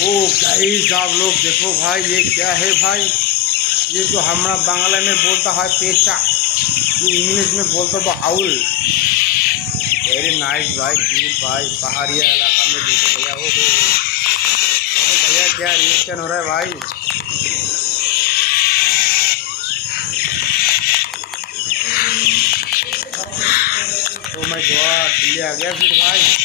ओ गाइस आप लोग देखो भाई, ये क्या है भाई? ये जो हमारा बांग्ला में बोलता है पेचा, ये इंग्लिश में बोलता तो आउल। वेरी नाइस भाई, क्यूट भाई। पहाड़ी इलाका में देखो भैया, हो भैया क्या रिएक्शन हो रहा है भाई? तो मैं गोवा दिल्ली आ गया फिर भाई।